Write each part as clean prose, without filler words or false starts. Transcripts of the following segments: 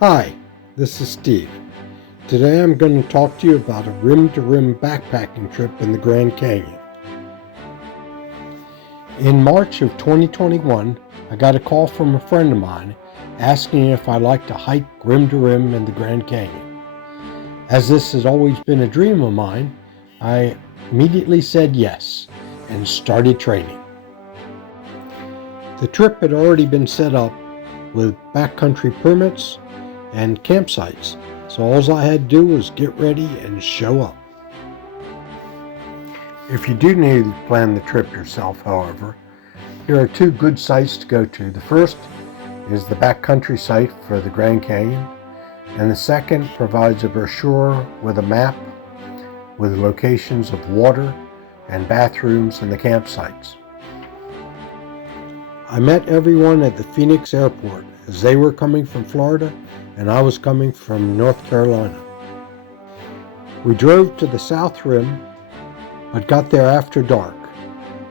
Hi, this is Steve. Today I'm going to talk to you about a rim-to-rim backpacking trip in the Grand Canyon. In March of 2021, I got a call from a friend of mine asking if I'd like to hike rim-to-rim in the Grand Canyon. As this has always been a dream of mine, I immediately said yes and started training. The trip had already been set up with backcountry permits and campsites, so all I had to do was get ready and show up. If you do need to plan the trip yourself, however, here are two good sites to go to. The first is the backcountry site for the Grand Canyon, and the second provides a brochure with a map with locations of water and bathrooms and the campsites. I met everyone at the Phoenix airport as they were coming from Florida and I was coming from North Carolina. We drove to the South Rim, but got there after dark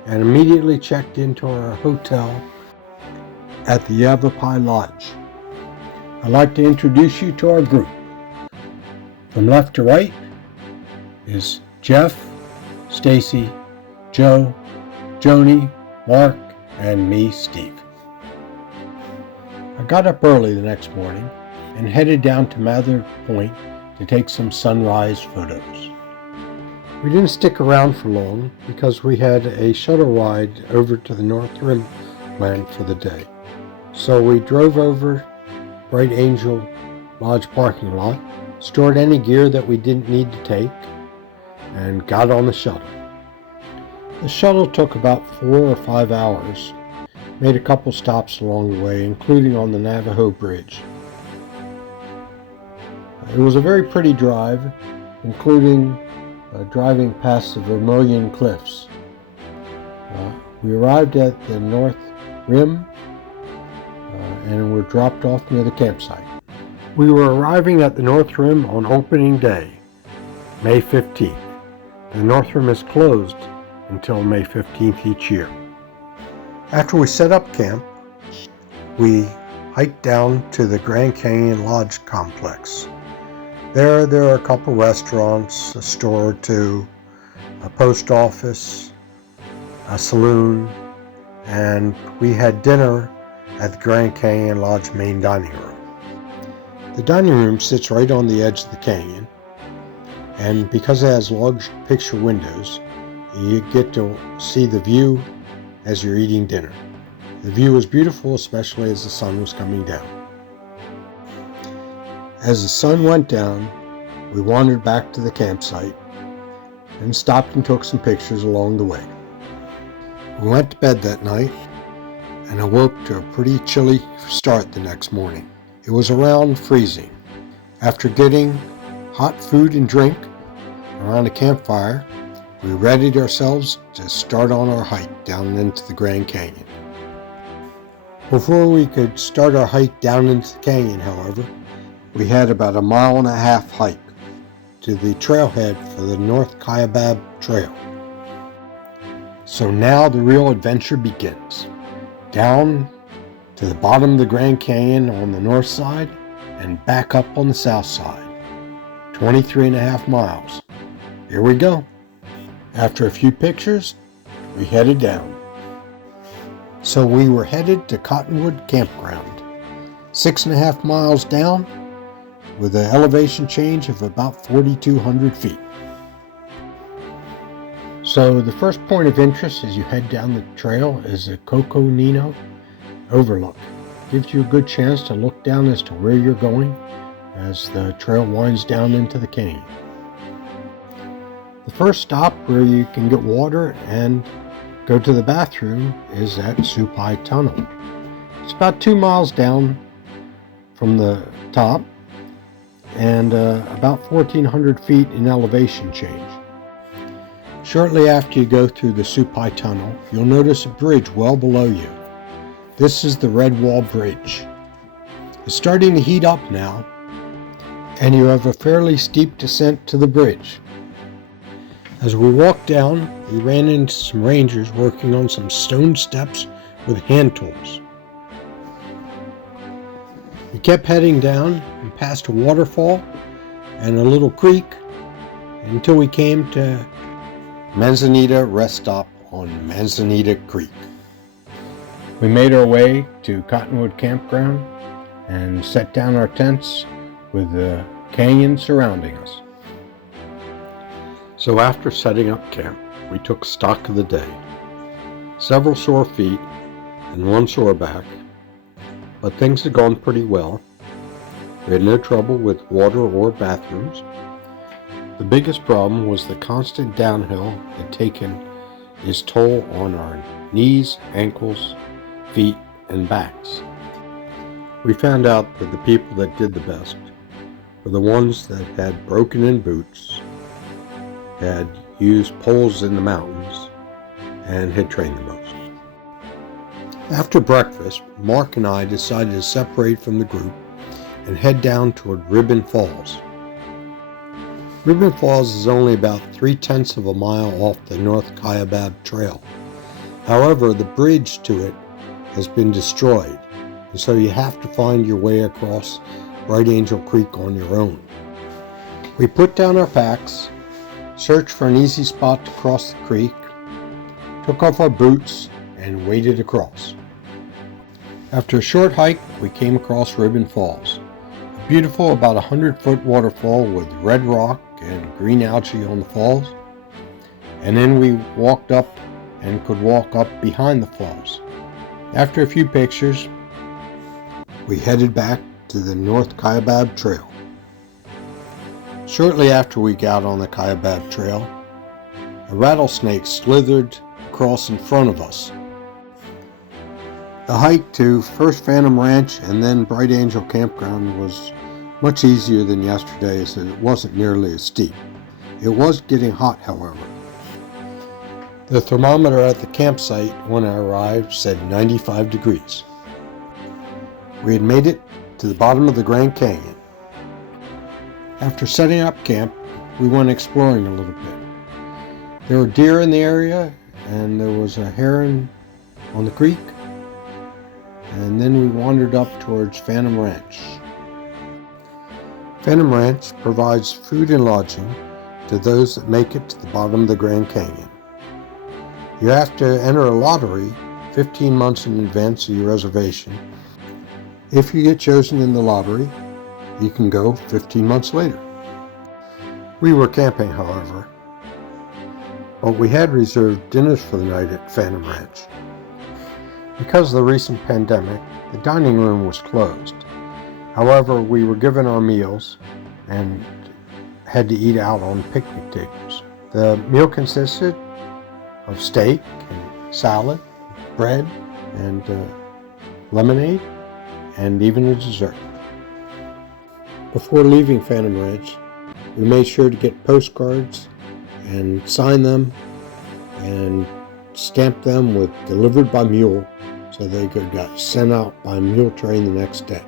and immediately checked into our hotel at the Yavapai Lodge. I'd like to introduce you to our group. From left to right is Jeff, Stacy, Joe, Joni, Mark, and me, Steve. I got up early the next morning and headed down to Mather Point to take some sunrise photos. We didn't stick around for long because we had a shuttle ride over to the North Rim planned for the day. So we drove over Bright Angel Lodge parking lot, stored any gear that we didn't need to take, and got on the shuttle. The shuttle took about 4 or 5 hours, made a couple stops along the way, including on the Navajo Bridge. It was a very pretty drive, including driving past the Vermilion Cliffs. We arrived at the North Rim and were dropped off near the campsite. We were arriving at the North Rim on opening day, May 15th. The North Rim is closed until May 15th each year. After we set up camp, we hiked down to the Grand Canyon Lodge complex. There are a couple restaurants, a store or two, a post office, a saloon, and we had dinner at the Grand Canyon Lodge main dining room. The dining room sits right on the edge of the canyon, and because it has large picture windows, you get to see the view as you're eating dinner. The view was beautiful, especially as the sun was coming down. As the sun went down, we wandered back to the campsite and stopped and took some pictures along the way. We went to bed that night and awoke to a pretty chilly start the next morning. It was around freezing. After getting hot food and drink around a campfire, we readied ourselves to start on our hike down into the Grand Canyon. Before we could start our hike down into the canyon, however, we had about a 1.5 mile hike to the trailhead for the North Kaibab Trail. So now the real adventure begins. Down to the bottom of the Grand Canyon on the north side and back up on the south side. 23.5 miles. Here we go. After a few pictures, we headed down. So we were headed to Cottonwood Campground, 6.5 miles down with an elevation change of about 4,200 feet. So the first point of interest as you head down the trail is the Coco Nino Overlook. Gives you a good chance to look down as to where you're going as the trail winds down into the canyon. The first stop where you can get water and go to the bathroom is at Supai Tunnel. It's about 2 miles down from the top and about 1,400 feet in elevation change. Shortly after you go through the Supai Tunnel, you'll notice a bridge well below you. This is the Red Wall Bridge. It's starting to heat up now, and you have a fairly steep descent to the bridge. As we walked down, we ran into some rangers working on some stone steps with hand tools. We kept heading down and past a waterfall and a little creek until we came to Manzanita Rest Stop on Manzanita Creek. We made our way to Cottonwood Campground and set down our tents with the canyon surrounding us. So after setting up camp, we took stock of the day. Several sore feet and one sore back, but things had gone pretty well. We had no trouble with water or bathrooms. The biggest problem was the constant downhill had taken its toll on our knees, ankles, feet, and backs. We found out that the people that did the best were the ones that had broken-in boots, had used poles in the mountains, and had trained the most. After breakfast, Mark and I decided to separate from the group and head down toward Ribbon Falls. Ribbon Falls is only about 3/10 of a mile off the North Kaibab Trail. However, the bridge to it has been destroyed, and so you have to find your way across Bright Angel Creek on your own. We put down our packs, searched for an easy spot to cross the creek, took off our boots, and waded across. After a short hike, we came across Ribbon Falls, a beautiful about 100-foot waterfall with red rock and green algae on the falls. And then we walked up and could walk up behind the falls. After a few pictures, we headed back to the North Kaibab Trail. Shortly after we got on the Kaibab Trail, a rattlesnake slithered across in front of us. The hike to first Phantom Ranch and then Bright Angel Campground was much easier than yesterday, as it wasn't nearly as steep. It was getting hot, however. The thermometer at the campsite when I arrived said 95 degrees. We had made it to the bottom of the Grand Canyon. After setting up camp, we went exploring a little bit. There were deer in the area, and there was a heron on the creek, and then we wandered up towards Phantom Ranch. Phantom Ranch provides food and lodging to those that make it to the bottom of the Grand Canyon. You have to enter a lottery 15 months in advance of your reservation. If you get chosen in the lottery, you can go 15 months later. We were camping, however, but we had reserved dinners for the night at Phantom Ranch. Because of the recent pandemic, the dining room was closed. However, we were given our meals and had to eat out on picnic tables. The meal consisted of steak and salad, bread, and lemonade, and even a dessert. Before leaving Phantom Ranch, we made sure to get postcards and sign them and stamp them with delivered by mule, so they got sent out by mule train the next day.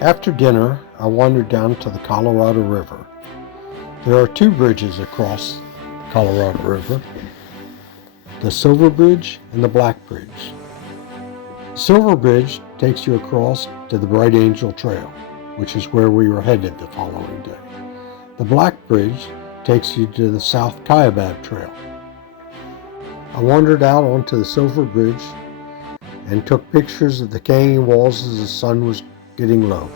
After dinner, I wandered down to the Colorado River. There are two bridges across the Colorado River, the Silver Bridge and the Black Bridge. The Silver Bridge takes you across to the Bright Angel Trail, which is where we were headed the following day. The Black Bridge takes you to the South Kaibab Trail. I wandered out onto the Silver Bridge and took pictures of the canyon walls as the sun was getting low.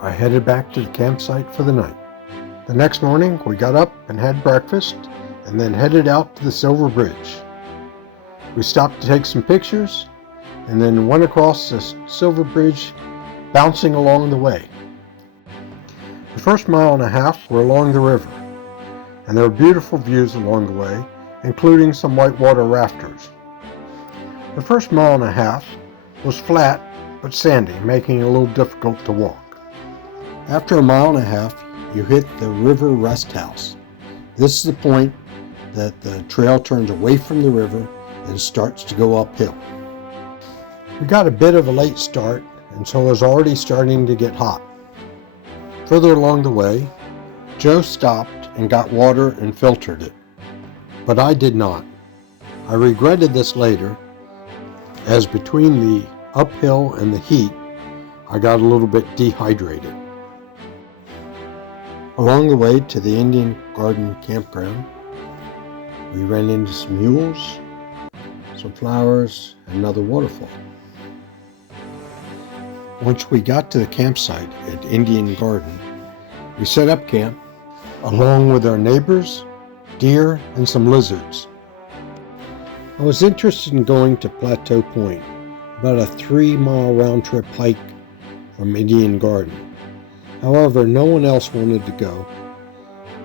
I headed back to the campsite for the night. The next morning, we got up and had breakfast and then headed out to the Silver Bridge. We stopped to take some pictures and then went across the Silver Bridge, bouncing along the way. The first mile and a half were along the river, and there were beautiful views along the way, including some whitewater rafters. The first mile and a half was flat but sandy, making it a little difficult to walk. After a mile and a half, you hit the River Rest House. This is the point that the trail turns away from the river and starts to go uphill. We got a bit of a late start, and so it was already starting to get hot. Further along the way, Joe stopped and got water and filtered it, but I did not. I regretted this later, as between the uphill and the heat, I got a little bit dehydrated. Along the way to the Indian Garden campground, we ran into some mules, some flowers, and another waterfall. Once we got to the campsite at Indian Garden, we set up camp along with our neighbors, deer, and some lizards. I was interested in going to Plateau Point, about a 3-mile round-trip hike from Indian Garden. However, no one else wanted to go,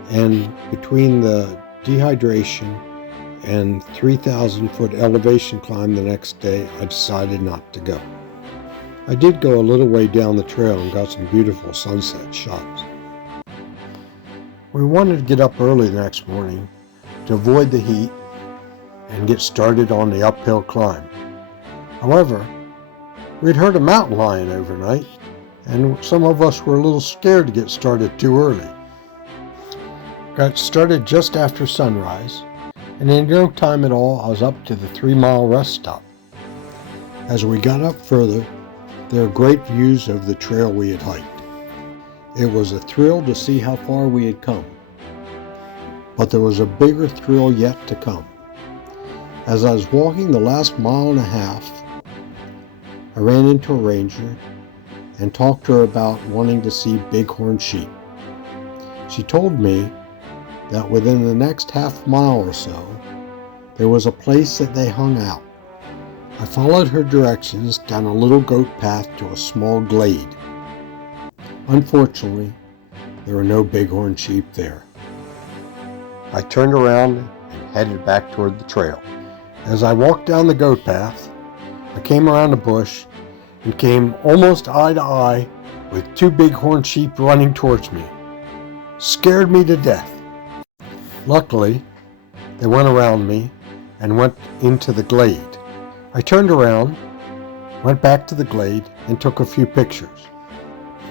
and between the dehydration and 3,000-foot elevation climb the next day, I decided not to go. I did go a little way down the trail and got some beautiful sunset shots. We wanted to get up early the next morning to avoid the heat and get started on the uphill climb. However, we'd heard a mountain lion overnight, and some of us were a little scared to get started too early. Got started just after sunrise, and in no time at all I was up to the 3-mile rest stop. As we got up further, there were great views of the trail we had hiked. It was a thrill to see how far we had come, but there was a bigger thrill yet to come. As I was walking the last 1.5 miles, I ran into a ranger and talked to her about wanting to see bighorn sheep. She told me that within the next half mile or so, there was a place that they hung out. I followed her directions down a little goat path to a small glade. Unfortunately, there were no bighorn sheep there. I turned around and headed back toward the trail. As I walked down the goat path, I came around a bush and came almost eye to eye with 2 bighorn sheep running towards me. Scared me to death. Luckily, they went around me and went into the glade. I turned around, went back to the glade, and took a few pictures.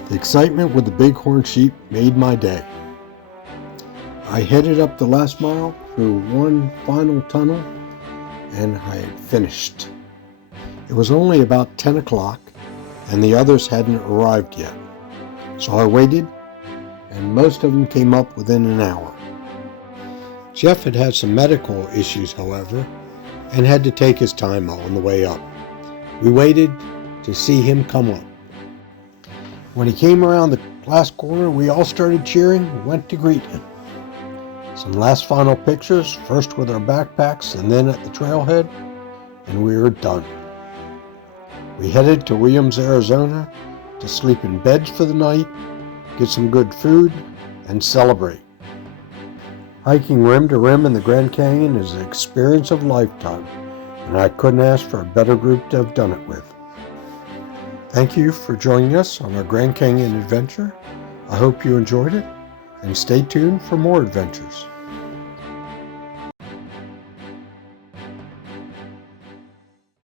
The excitement with the bighorn sheep made my day. I headed up the last mile through one final tunnel, and I had finished. It was only about 10 o'clock, and the others hadn't arrived yet. So I waited, and most of them came up within an hour. Jeff had had some medical issues, however, and had to take his time on the way up. We waited to see him come up. When he came around the last corner, we all started cheering and went to greet him. Some last final pictures, first with our backpacks and then at the trailhead, and we were done. We headed to Williams, Arizona to sleep in beds for the night, get some good food, and celebrate. Hiking rim to rim in the Grand Canyon is an experience of a lifetime, and I couldn't ask for a better group to have done it with. Thank you for joining us on our Grand Canyon adventure. I hope you enjoyed it, and stay tuned for more adventures.